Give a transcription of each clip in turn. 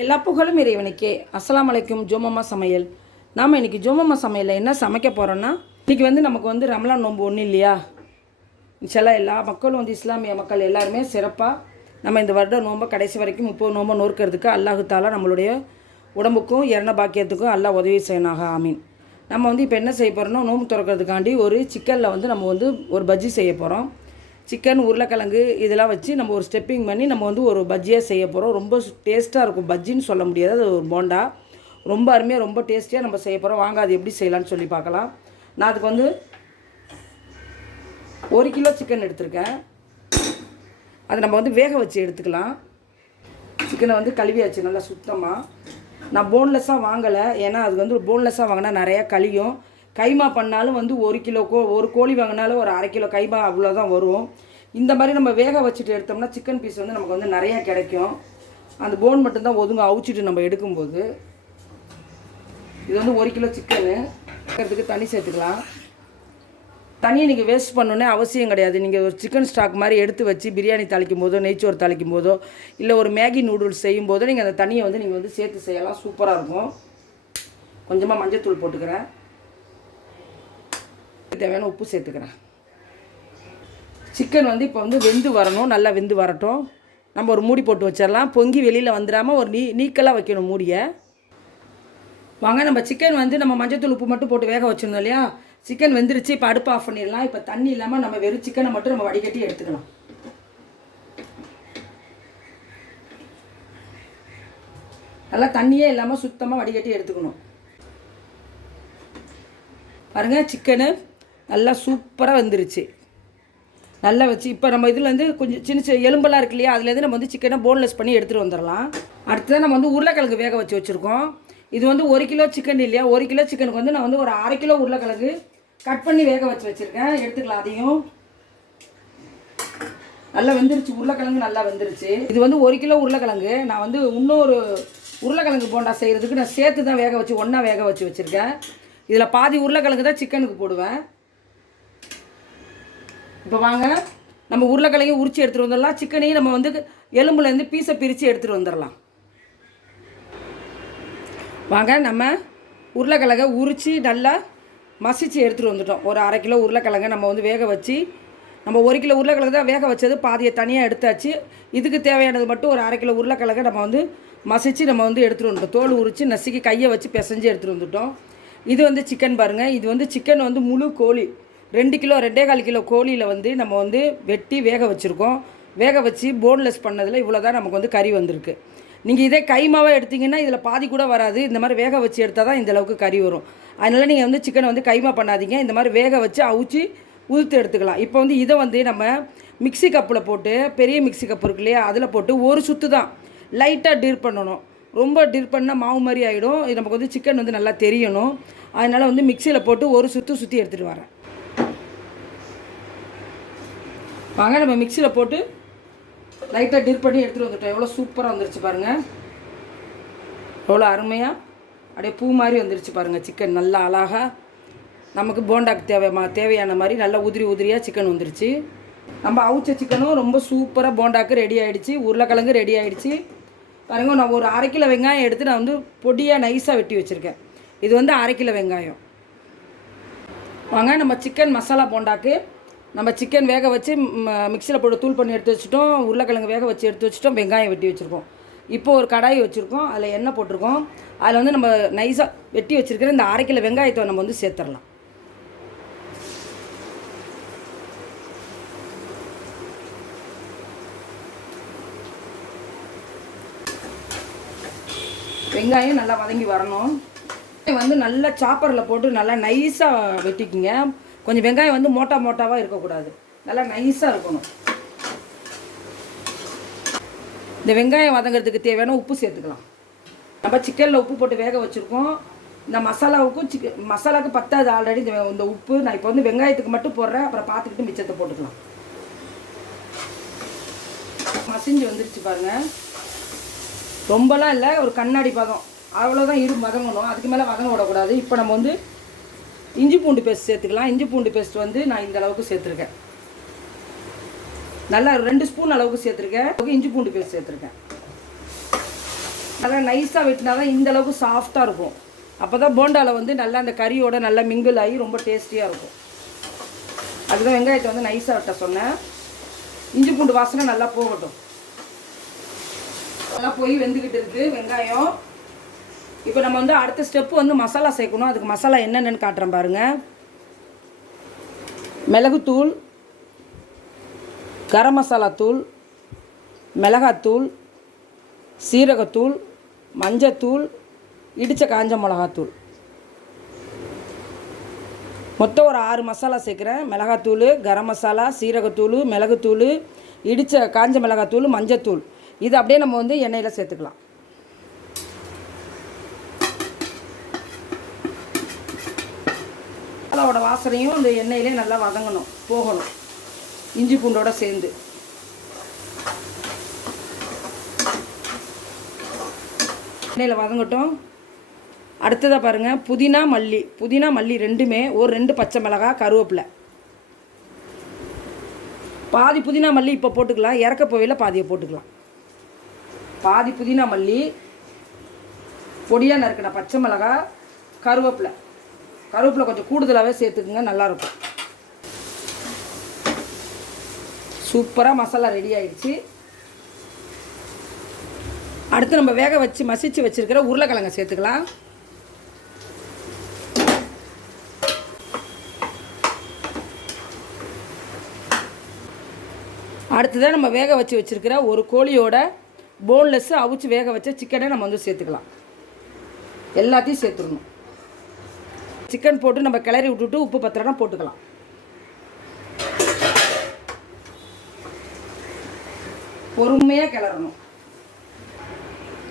எல்லா புகழும் இறைவனுக்கே. அஸ்லாம் அலைக்கும் ஜோமம்மா சமையல். நாம் இன்றைக்கி ஜோமம்மா சமையலில் என்ன சமைக்க போகிறோன்னா இன்றைக்கி வந்து நமக்கு வந்து ரம்லான் நோன்பு ஒன்றும் இல்லையா? சில எல்லா மக்களும் வந்து இஸ்லாமிய மக்கள் எல்லாருமே சிறப்பாக நம்ம இந்த வருடம் நோன்பை கடைசி வரைக்கும் முப்பது நோன்பை நோக்கிறதுக்கு அல்லாஹு தாலா நம்மளுடைய உடம்புக்கும் இரண பாக்கியத்துக்கும் அல்லாஹ் உதவி செய்யணாக ஆமீன். நம்ம வந்து இப்போ என்ன செய்ய போகிறோம்னா நோன்பு திறக்கிறதுக்காண்டி ஒரு சிக்கனில் வந்து நம்ம வந்து ஒரு பஜ்ஜி செய்ய போகிறோம் சிக்கன் உருளைக்கிழங்கு இதெல்லாம் வச்சு நம்ம ஒரு ஸ்டெப்பிங் பண்ணி நம்ம வந்து ஒரு பஜ்ஜியாக செய்ய போகிறோம் ரொம்ப டேஸ்ட்டாக இருக்கும். பஜ்ஜின்னு சொல்ல முடியாது. அது ஒரு போண்டா. ரொம்ப அருமையாக ரொம்ப டேஸ்டியாக நம்ம செய்ய போகிறோம் வாங்க அது எப்படி செய்யலாம்னு சொல்லி பார்க்கலாம். நான் அதுக்கு வந்து ஒரு கிலோ சிக்கன் எடுத்திருக்கேன். அதை நம்ம வந்து வேக வச்சு எடுத்துக்கலாம். சிக்கனை வந்து கழுவியாச்சு நல்லா சுத்தமாக நான் போன்லெஸ்ஸாக வாங்கலை. ஏன்னா அது வந்து போன்லெஸ்ஸாக வாங்கினா நிறையா கழியும். கைமா பண்ணாலும் வந்து ஒரு கிலோ கோ ஒரு கோழி வாங்கினாலும் ஒரு அரை கிலோ கைமா அவ்வளோதான் வரும். இந்த மாதிரி நம்ம வேக வச்சுட்டு எடுத்தோம்னா சிக்கன் பீஸ் வந்து நமக்கு வந்து நிறையா கிடைக்கும். அந்த போன் மட்டும்தான் ஒதுங்க அவிச்சிட்டு நம்ம எடுக்கும்போது. இது வந்து ஒரு கிலோ சிக்கனு இருக்கிறதுக்கு சேர்த்துக்கலாம். தண்ணியை நீங்கள் வேஸ்ட் பண்ணணுன்னே அவசியம் கிடையாது. நீங்கள் ஒரு சிக்கன் ஸ்டாக் மாதிரி எடுத்து வச்சு பிரியாணி தாளிக்கும் போதோ நெய்ச்சோறு தாளிக்கும் போதோ இல்லை ஒரு மேகி நூடுல்ஸ் செய்யும் போதோ நீங்கள் அந்த தண்ணியை வந்து நீங்கள் வந்து சேர்த்து செய்யலாம். சூப்பராக இருக்கும். கொஞ்சமாக மஞ்சத்தூள் போட்டுக்கிறேன். தேவையான உப்பு சேர்த்துக்கிறேன். சிக்கன் வந்து இப்போ வந்து வெந்து வரணும் நல்லா வெந்து வரட்டும். நம்ம ஒரு மூடி போட்டு வச்சிடலாம். பொங்கி வெளியில் வந்துடாமல் ஒரு நீ நீக்கலாக வைக்கணும் மூடியை. வாங்க நம்ம சிக்கன் வந்து நம்ம மஞ்சத்தூள் உப்பு மட்டும் போட்டு வேக வச்சிருந்தோம் இல்லையா? சிக்கன் வெந்துருச்சு இப்போ அடுப்பு ஆஃப் பண்ணிடலாம். இப்போ தண்ணி இல்லாமல் நம்ம வெறும் சிக்கனை மட்டும் நம்ம வடிகட்டி எடுத்துக்கலாம். நல்லா தண்ணியே இல்லாமல் சுத்தமாக வடிகட்டி எடுத்துக்கணும். பாருங்கள் சிக்கனு நல்லா சூப்பராக வந்துருச்சு. நல்லா வச்சு இப்போ நம்ம இதில் வந்து கொஞ்சம் சின்ன சின்ன எலும்பெல்லாம் இருக்கு இல்லையா அதுலேருந்து நம்ம வந்து சிக்கனை போன்லெஸ் பண்ணி எடுத்துகிட்டு வந்துடலாம். அடுத்ததான் நம்ம வந்து உருளைக்கிழங்கு வேக வச்சு வச்சுருக்கோம். இது வந்து ஒரு கிலோ சிக்கன் இல்லையா ஒரு கிலோ சிக்கனுக்கு வந்து நான் வந்து ஒரு அரை கிலோ உருளைக்கிழங்கு கட் பண்ணி வேக வச்சு வச்சுருக்கேன். எடுத்துக்கலாம் அதையும். நல்லா வெந்துருச்சு உருளைக்கிழங்கு நல்லா வெந்துருச்சு. இது வந்து ஒரு கிலோ உருளைக்கிழங்கு. நான் வந்து இன்னொரு உருளைக்கிழங்கு போண்டா செய்கிறதுக்கு நான் சேர்த்து தான் வேக வச்சு ஒன்றா வேக வச்சு வச்சுருக்கேன். இதில் பாதி உருளைக்கிழங்கு தான் சிக்கனுக்கு போடுவேன். இப்போ வாங்க நம்ம உருளைக்கிழங்கையும் உரிச்சு எடுத்துகிட்டு வந்துடலாம். சிக்கனையும் நம்ம வந்து எலும்புலேருந்து பீஸை பிரித்து எடுத்துகிட்டு வந்துடலாம். வாங்க நம்ம உருளைக்கிழங்கை உரித்து நல்லா மசிச்சு எடுத்துகிட்டு வந்துட்டோம். ஒரு அரை கிலோ உருளைக்கிழங்கை நம்ம வந்து வேக வச்சு நம்ம ஒரு கிலோ உருளைக்கிழங்கு தான் வேக வச்சது. பாதியை தனியாக எடுத்தாச்சு. இதுக்கு தேவையானது மட்டும் ஒரு அரை கிலோ உருளைக்கிழங்கை நம்ம வந்து மசிச்சு நம்ம வந்து எடுத்துகிட்டு வந்துட்டோம். தோல் உரித்து நசுக்கி கையை வச்சு பிசைஞ்சு எடுத்துகிட்டு வந்துட்டோம். இது வந்து சிக்கன் பாருங்கள் இது வந்து சிக்கன் வந்து முழு கோழி. ரெண்டு கிலோ ரெண்டே கால் கிலோ கோழியில் வந்து நம்ம வந்து வெட்டி வேக வச்சுருக்கோம். வேக வச்சு போன்லெஸ் பண்ணதில் இவ்வளோ தான் நமக்கு வந்து கறி வந்திருக்கு. நீங்கள் இதே கைமாவாக எடுத்தீங்கன்னா இதில் பாதி கூட வராது. இந்த மாதிரி வேக வச்சு எடுத்தால் தான் இந்த அளவுக்கு கறி வரும். அதனால் நீங்கள் வந்து சிக்கனை வந்து கைமா பண்ணாதீங்க. இந்த மாதிரி வேக வச்சு அவிச்சு உதுத்து எடுத்துக்கலாம். இப்போ வந்து இதை வந்து நம்ம மிக்ஸி கப்பில் போட்டு பெரிய மிக்ஸி கப் இருக்கு இல்லையா அதில் போட்டு ஒரு சுற்று தான். லைட்டாக டிர் பண்ணணும். ரொம்ப டிர் பண்ணால் மாவு மாதிரி ஆகிடும் இது நமக்கு வந்து சிக்கன் வந்து நல்லா தெரியணும். அதனால் வந்து மிக்சியில் போட்டு ஒரு சுற்று சுற்றி எடுத்துகிட்டு வரேன். வாங்க நம்ம மிக்சியில் போட்டு லைட்டாக டிர் பண்ணி எடுத்துகிட்டு வந்துட்டோம். எவ்வளோ சூப்பராக வந்துருச்சு பாருங்கள் எவ்வளோ அருமையாக அப்படியே பூ மாதிரி வந்துருச்சு பாருங்கள் சிக்கன் நல்லா அழகாக நமக்கு போண்டாக்கு தேவைமா தேவையான மாதிரி நல்லா உதிரி உதிரியாக சிக்கன் வந்துருச்சு. நம்ம அவிச்ச சிக்கனும் ரொம்ப சூப்பராக போண்டாக்கு ரெடி ஆகிடுச்சு உருளைக்கிழங்கு ரெடி ஆகிடுச்சு பாருங்க நான் ஒரு அரை கிலோ வெங்காயம் எடுத்து நான் வந்து பொடியாக நைஸாக வெட்டி வச்சுருக்கேன். இது வந்து அரை கிலோ வெங்காயம். வாங்க நம்ம சிக்கன் மசாலா போண்டாக்கு நம்ம சிக்கன் வேக வச்சு மிக்சியில் போட்டு தூள் பண்ணி எடுத்து வச்சுட்டோம். உருளைக்கிழங்கு வேக வச்சு எடுத்து வச்சுட்டோம். வெங்காயம் வெட்டி வச்சுருக்கோம். இப்போ ஒரு கடாய் வச்சுருக்கோம். அதில் எண்ணெய் போட்டிருக்கோம். அதில் வந்து நம்ம நைஸாக வெட்டி வச்சுருக்கிற இந்த அரை கிலோ வெங்காயத்தை நம்ம வந்து சேர்த்துடலாம். வெங்காயம் நல்லா வதங்கி வரணும். வந்து நல்லா சாப்பரில் போட்டு நல்லா நைஸாக வெட்டிக்கிங்க. கொஞ்சம் வெங்காயம் வந்து மோட்டா மோட்டாவாக இருக்கக்கூடாது. நல்லா நைஸாக இருக்கணும். இந்த வெங்காயம் வதங்கிறதுக்கு தேவையான உப்பு சேர்த்துக்கலாம். நம்ம சிக்கனில் உப்பு போட்டு வேக வச்சுருக்கோம். இந்த மசாலாவுக்கும் சிக்க மசாலாவுக்கு பத்தாது ஆல்ரெடி இந்த இந்த உப்பு. நான் இப்போ வந்து வெங்காயத்துக்கு மட்டும் போடுறேன். அப்புறம் பார்த்துக்கிட்டு மிச்சத்தை போட்டுக்கலாம். மசிஞ்சு வந்துருச்சு பாருங்கள் ரொம்பலாம் இல்லை ஒரு கண்ணாடி பதம். அவ்வளோதான் இரு வதங்கணும். அதுக்கு மேலே வதங்க விடக்கூடாது. இப்போ நம்ம வந்து இஞ்சி பூண்டு பேஸ்ட் சேர்த்துக்கலாம். இஞ்சி பூண்டு பேஸ்ட் வந்து நான் இந்த அளவுக்கு சேர்த்துருக்கேன். நல்லா ரெண்டு ஸ்பூன் அளவுக்கு சேர்த்துருக்கேன். இஞ்சி பூண்டு பேஸ்ட் சேர்த்துருக்கேன். நல்லா நைஸாக வெட்டினா தான் இந்த அளவுக்கு சாஃப்டாக இருக்கும். அப்போ தான் போண்டாவில் வந்து நல்லா அந்த கறியோட நல்லா மிங்கிள் ஆகி ரொம்ப டேஸ்டியாக இருக்கும். அதுதான் வெங்காயத்தை வந்து நைஸாக வெட்ட சொன்னேன். இஞ்சி பூண்டு வாசனை நல்லா போகட்டும். நல்லா போய் வெந்துக்கிட்டு இருக்குது வெங்காயம். இப்போ நம்ம வந்து அடுத்த ஸ்டெப்பு வந்து மசாலா சேர்க்கணும். அதுக்கு மசாலா என்னென்னு காட்டுறேன் பாருங்கள் மிளகுத்தூள் கரம் மசாலா தூள் மிளகாத்தூள் சீரகத்தூள் மஞ்சத்தூள் இடித்த காஞ்ச மிளகாத்தூள். மொத்தம் ஒரு ஆறு மசாலா சேர்க்குறேன். மிளகாத்தூள் கரம் மசாலா சீரகத்தூள் மிளகுத்தூள் இடித்த காஞ்ச மிளகாத்தூள் மஞ்சத்தூள். இது அப்படியே நம்ம வந்து எண்ணெயில் சேர்த்துக்கலாம். மசாலாவோட வாசனையும் இந்த எண்ணெயிலே நல்லா வதங்கணும் போகணும். இஞ்சி பூண்டோட சேர்ந்து. எண்ணெயில் வதங்கட்டும். அடுத்ததாக பாருங்கள் புதினா மல்லி. புதினா மல்லி ரெண்டுமே ஒரு ரெண்டு பச்சை மிளகா கருவேப்பிலை. பாதி புதினா மல்லி இப்போ போட்டுக்கலாம் இறக்க போவையில் பாதியை போட்டுக்கலாம். பாதி புதினா மல்லி பொடியாக நறுக்கின பச்சை மிளகா கருவேப்பிலை. கருவேப்பிலை கொஞ்சம் கூடுதலாகவே சேர்த்துக்குங்க நல்லாயிருக்கும். சூப்பராக மசாலா ரெடி ஆயிடுச்சு. அடுத்து நம்ம வேக வச்சு மசிச்சு வச்சுருக்கிற உருளைக்கிழங்கை சேர்த்துக்கலாம். அடுத்ததாக நம்ம வேக வச்சு வச்சுருக்கிற ஒரு கோழியோட போன்லெஸ்ஸு அவிச்சு வேக வச்ச சிக்கனை நம்ம வந்து சேர்த்துக்கலாம். எல்லாத்தையும் சேர்த்துடணும். சிக்கன் போட்டு நம்ம கிளறி விட்டுட்டு உப்பு பத்திரம்னா போட்டுக்கலாம். பொறுமையாக கிளறணும்.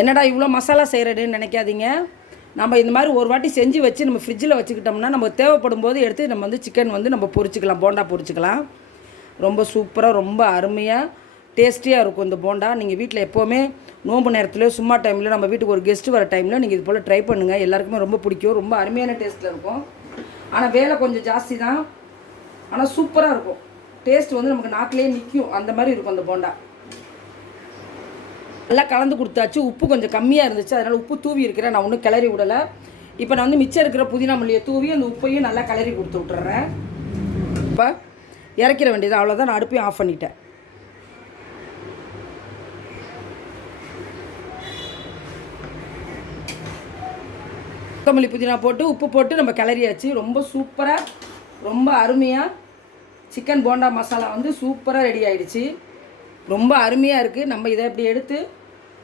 என்னடா இவ்வளோ மசாலா செய்கிறேன்னு நினைக்காதீங்க. நம்ம இந்த மாதிரி ஒரு வாட்டி செஞ்சு வச்சு நம்ம ஃப்ரிட்ஜில் வச்சுக்கிட்டோம்னா நம்ம தேவைப்படும் போது எடுத்து நம்ம வந்து சிக்கன் வந்து நம்ம பொரிச்சிக்கலாம் போண்டா பொரிச்சிக்கலாம். ரொம்ப சூப்பராக ரொம்ப அருமையாக டேஸ்டியாக இருக்கும் இந்த போண்டா. நீங்கள் வீட்டில் எப்போவுமே நோம்பு நேரத்தில் சும்மா டைமில் நம்ம வீட்டுக்கு ஒரு கெஸ்ட்டு வர டைமில் நீங்கள் இது போல் ட்ரை பண்ணுங்கள் எல்லாருக்குமே ரொம்ப பிடிக்கும். ரொம்ப அருமையான டேஸ்ட்டில் இருக்கும். ஆனால் வேலை கொஞ்சம் ஜாஸ்தி தான். ஆனால் சூப்பராக இருக்கும். டேஸ்ட் வந்து நமக்கு நாக்கிலே நிற்கும் அந்த மாதிரி இருக்கும் அந்த போண்டா. நல்லா கலந்து கொடுத்தாச்சு. உப்பு கொஞ்சம் கம்மியாக இருந்துச்சு. அதனால் உப்பு தூவி இருக்கிறேன். நான் ஒன்றும் கிளறி விடலை. இப்போ நான் வந்து மிச்சம் இருக்கிற புதினா மல்லியை தூவி அந்த உப்பையும் நல்லா கிளறி கொடுத்து விட்டுறேன். இப்போ இறக்கிற வேண்டியது. அவ்வளோதான் நான் அடுப்பையும் ஆஃப் பண்ணிட்டேன். கொத்தமல்லி புதினா போட்டு உப்பு போட்டு நம்ம கிளறியாச்சு. ரொம்ப சூப்பராக ரொம்ப அருமையாக சிக்கன் போண்டா மசாலா வந்து சூப்பராக ரெடி ஆகிடுச்சி ரொம்ப அருமையாக இருக்குது நம்ம இதை இப்படி எடுத்து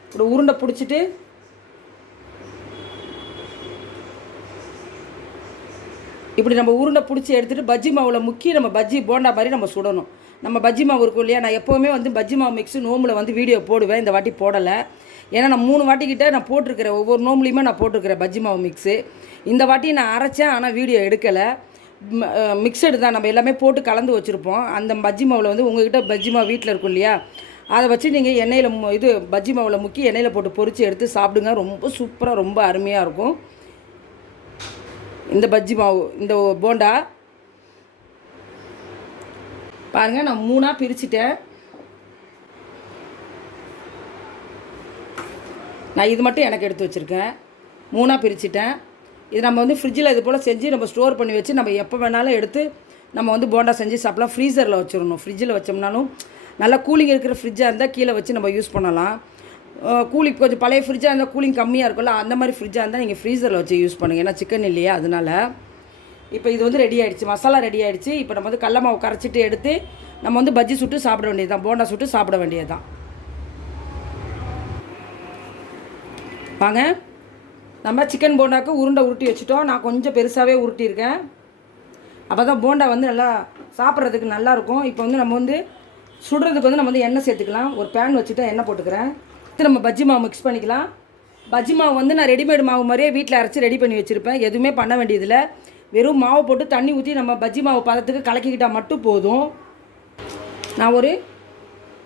இப்படி உருண்டை பிடிச்சிட்டு இப்படி நம்ம உருண்டை பிடிச்சி எடுத்துகிட்டு பஜ்ஜி மாவில் முக்கி நம்ம பஜ்ஜி போண்டா மாதிரி நம்ம சுடணும். நம்ம பஜ்ஜி மாவு இருக்கும் இல்லையா? நான் எப்போவுமே வந்து பஜ்ஜி மாவு மிக்ஸு நோம்பில் வந்து வீடியோ போடுவேன். இந்த வாட்டி போடலை. ஏன்னா நான் மூணு வாட்டிக்கிட்ட நான் போட்டிருக்கிறேன். ஒவ்வொரு நோம்புலையுமே நான் போட்டிருக்கிறேன் பஜ்ஜி மாவு மிக்ஸு இந்த வாட்டி நான் அரைச்சேன் ஆனால் வீடியோ எடுக்கலை. மிக்சடு தான் நம்ம எல்லாமே போட்டு கலந்து வச்சுருப்போம். அந்த பஜ்ஜி மாவில் வந்து உங்கள்கிட்ட பஜ்ஜி மாவு வீட்டில் இருக்கும் இல்லையா? அதை வச்சு நீங்கள் எண்ணெயில் மு- இது பஜ்ஜி மாவில் முக்கி எண்ணெயில் போட்டு பொரித்து எடுத்து சாப்பிடுங்க. ரொம்ப சூப்பராக ரொம்ப அருமையாக இருக்கும். இந்த பஜ்ஜி மாவு இந்த போண்டா. பாருங்கள் நான் மூணாக பிரிச்சுட்டேன். நான் இது மட்டும் எனக்கு எடுத்து வச்சுருக்கேன். மூணாக பிரிச்சுட்டேன். இது நம்ம வந்து ஃப்ரிட்ஜில் இது போல் செஞ்சு நம்ம ஸ்டோர் பண்ணி வச்சு நம்ம எப்போ வேணாலும் எடுத்து நம்ம வந்து போண்டா செஞ்சு சாப்பிடலாம். ஃப்ரீசரில் வச்சிடணும். ஃப்ரிட்ஜில் வச்சோம்னாலும் நல்லா கூலிங் இருக்கிற ஃப்ரிட்ஜாக இருந்தால் கீழே வச்சு நம்ம யூஸ் பண்ணலாம். கூலிங் கொஞ்சம் பழைய ஃப்ரிட்ஜாக இருந்தால் கூலிங் கம்மியாக இருக்கும்ல அந்த மாதிரி ஃப்ரிட்ஜாக இருந்தால் நீங்கள் ஃப்ரீசரில் வச்சு யூஸ் பண்ணுங்கள் ஏன்னா சிக்கன் இல்லையா அதனால். இப்போ இது வந்து ரெடி ஆகிடுச்சு மசாலா ரெடி ஆகிடுச்சு இப்போ நம்ம வந்து கடல மாவு கரைச்சிட்டு எடுத்து நம்ம வந்து பஜ்ஜி சுட்டு சாப்பிட வேண்டியது தான் போண்டா சுட்டு சாப்பிட வேண்டியது தான் வாங்க. நம்ம சிக்கன் போண்டாக்கு உருண்டை உருட்டி வச்சுட்டோம். நான் கொஞ்சம் பெருசாகவே உருட்டியிருக்கேன். அப்போ தான் போண்டா வந்து நல்லா சாப்பிட்றதுக்கு நல்லா இருக்கும். இப்போ வந்து நம்ம வந்து சுடுறதுக்கு வந்து நம்ம வந்து எண்ணெய் சேர்த்துக்கலாம். ஒரு பேன் வச்சுட்டு எண்ணெய் போட்டுக்கிறேன். இது நம்ம பஜ்ஜி மாவு மிக்ஸ் பண்ணிக்கலாம். பஜ்ஜி மாவு வந்து நான் ரெடிமேட் மாவு மாதிரியே வீட்டில் அரைச்சி ரெடி பண்ணி வச்சுருப்பேன். எதுவுமே பண்ண வேண்டியதில்லை. வெறும் மாவு போட்டு தண்ணி ஊற்றி நம்ம பஜ்ஜி மாவு பதத்துக்கு கலக்கிக்கிட்டால் மட்டும் போதும். நான் ஒரு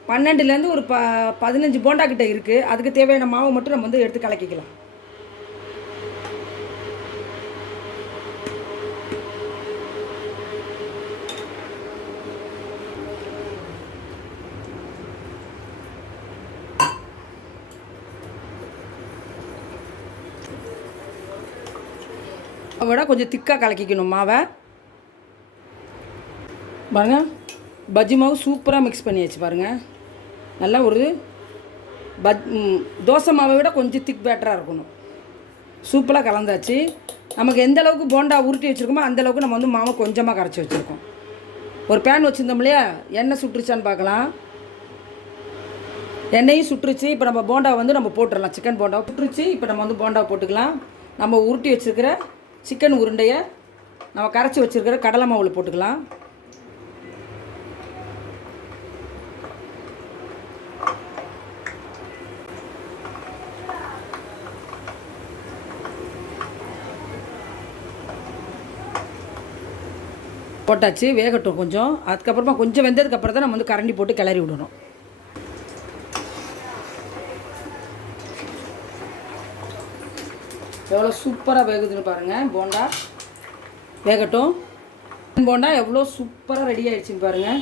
பன்னெண்டுலேருந்து ஒரு ப பதினஞ்சு போண்டா கிட்டே இருக்குது அதுக்கு தேவையான மாவு மட்டும் நம்ம வந்து எடுத்து கலக்கிக்கலாம். விட கொஞ்சம் திக்காக கலக்கிக்கணும் மாவை. பாருங்க பஜ்ஜி மாவு சூப்பராக மிக்ஸ் பண்ணியாச்சு பாருங்கள் நல்லா ஒரு பஜ் தோசை மாவை விட கொஞ்சம் திக் பேட்டராக இருக்கணும். சூப்பராக கலந்தாச்சு. நமக்கு எந்த அளவுக்கு போண்டா உருட்டி வச்சுருக்கோமோ அந்தளவுக்கு நம்ம வந்து மாவை கொஞ்சமாக கரைச்சி வச்சுருக்கோம். ஒரு பேன் வச்சுருந்தோம் இல்லையா? எண்ணெய் சுட்டுருச்சான்னு பார்க்கலாம். எண்ணெயும் சுட்டுருச்சு. இப்போ நம்ம போண்டா வந்து நம்ம போட்டுடலாம். சிக்கன் போண்டா சுட்டுருச்சு. இப்போ நம்ம வந்து போண்டா போட்டுக்கலாம். நம்ம உருட்டி வச்சுருக்கிற சிக்கன் உருண்டையை நம்ம கரைச்சி வச்சுருக்கிற கடலை மாவில் போட்டுக்கலாம். போட்டாச்சு வேகட்டும் கொஞ்சம். அதுக்கப்புறமா கொஞ்சம் வெந்ததுக்கப்புறம் தான் நம்ம வந்து கரண்டி போட்டு கிளறி விடணும். எவ்வளோ சூப்பராக வேகுதுன்னு பாருங்கள் போண்டா வேகட்டும். போண்டா எவ்வளோ சூப்பராக ரெடி ஆகிடுச்சின்னு பாருங்கள்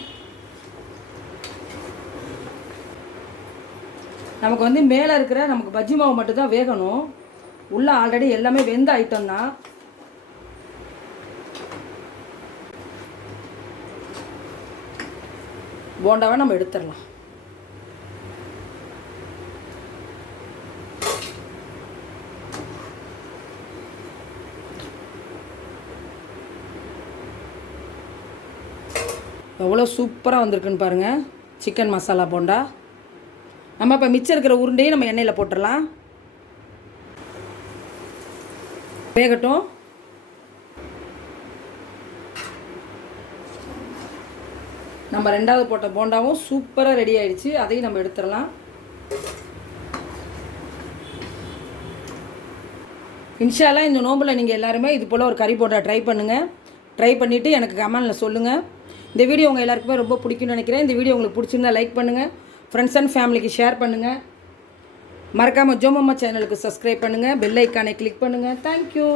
நமக்கு வந்து மேலே இருக்கிற நமக்கு பஜ்ஜி மாவு மட்டும்தான் வேகணும். உள்ளே ஆல்ரெடி எல்லாமே வெந்த ஐட்டம் தான். போண்டாவை நம்ம எடுத்துடலாம். எவ்வளோ சூப்பராக வந்திருக்குன்னு பாருங்கள் சிக்கன் மசாலா போண்டா. நம்ம இப்போ மிச்சம் இருக்கிற உருண்டையும் நம்ம எண்ணெயில் போட்டுடலாம். வேகட்டும். நம்ம ரெண்டாவது போட்ட போண்டாவும் சூப்பராக ரெடி ஆயிடுச்சு. அதையும் நம்ம எடுத்துடலாம். இன்ஷாலாம் இந்த நோம்பில் நீங்கள் எல்லாருமே இது போல் ஒரு கறி போண்டா ட்ரை பண்ணுங்கள் ட்ரை பண்ணிவிட்டு எனக்கு கமெண்டில் சொல்லுங்கள் இந்த வீடியோ உங்கள் எல்லாருக்குமே ரொம்ப பிடிக்கும்னு நினைக்கிறேன். இந்த வீடியோ உங்களுக்கு பிடிச்சிருந்தா லைக் பண்ணுங்கள் ஃப்ரெண்ட்ஸ் அண்ட் ஃபேமிலிக்கு ஷேர் பண்ணுங்கள் மறக்காமல் ஜோமம்மா சேனலுக்கு சப்ஸ்கிரைப் பண்ணுங்கள் பெல் ஐக்கானை கிளிக் பண்ணுங்கள் தேங்க்யூ